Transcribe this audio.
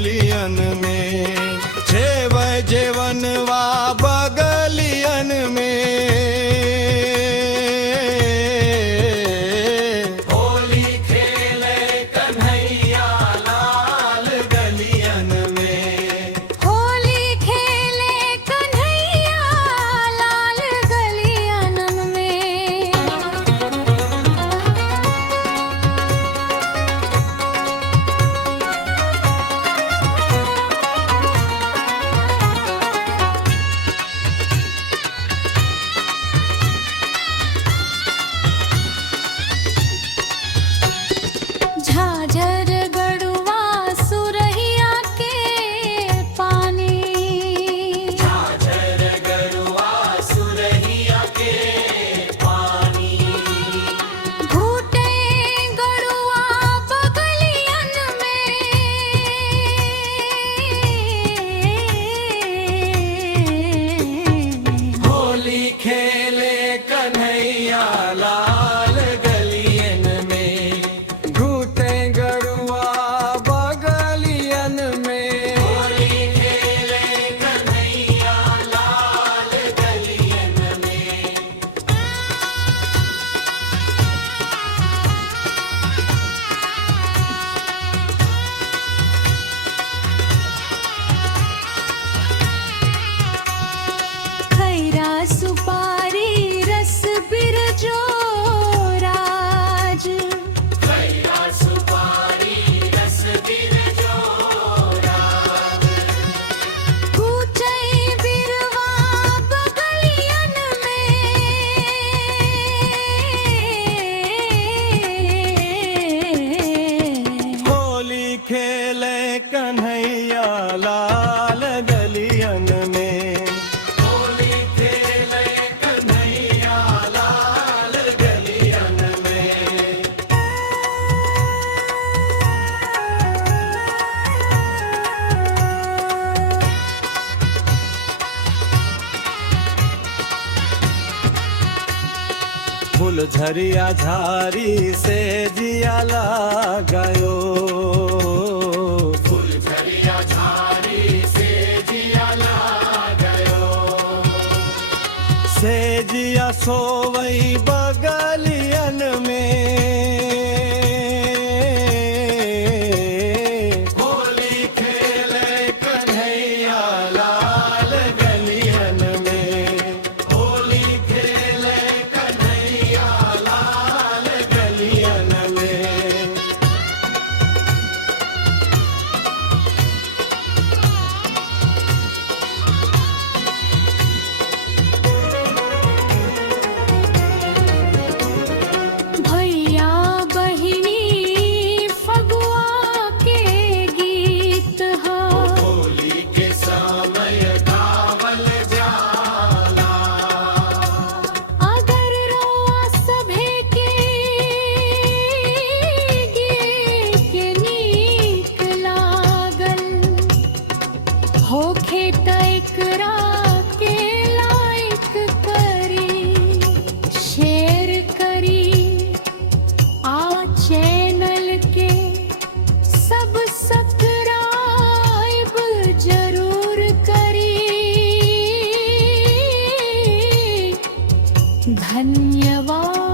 गलियन में, छेव जेवनवा बगलियन में। होली खेले कन्हैया लाल गलियन में, होली खेले कन्हैया लाल गलियन में। झाझर गढ़वा सुरहिया के पानी, झाझर गरुआ सुरहिया के पानी। घूटे गढ़वा बगलियन में। होली खेले कन्हैया लाल गलियन में, घूटे गरुआ बगलियन में। होली खेले कन्हैया लाल गलियन में। खैरा सुपारी रस बिरजो राज, खैरा सुपारी रस बिरजो राज। कूचै बिरवा बगलियन में। होली खेले कन्हैया लाल गलियन में, होली खेले कन्हैया लाल गलियन में। फुलझरिया झारी से जिया लगायो, फुलझरिया झारी से जिया लगायो। से जिया सोवई बगलियन में। होली खेले कन्हैया लाल गलियन में, होली खेले कन्हैया लाल गलियन में। भैया बहिनी फगुआ के गीत हो, होली के समय गावल जाला। अगर रोआ सभे के गीत नीक लागल, होखे त एकरा के लाइक करी, शेयर करी आ चैनल के सब सब्सक्राइब जरूर करी। धन्यवाद।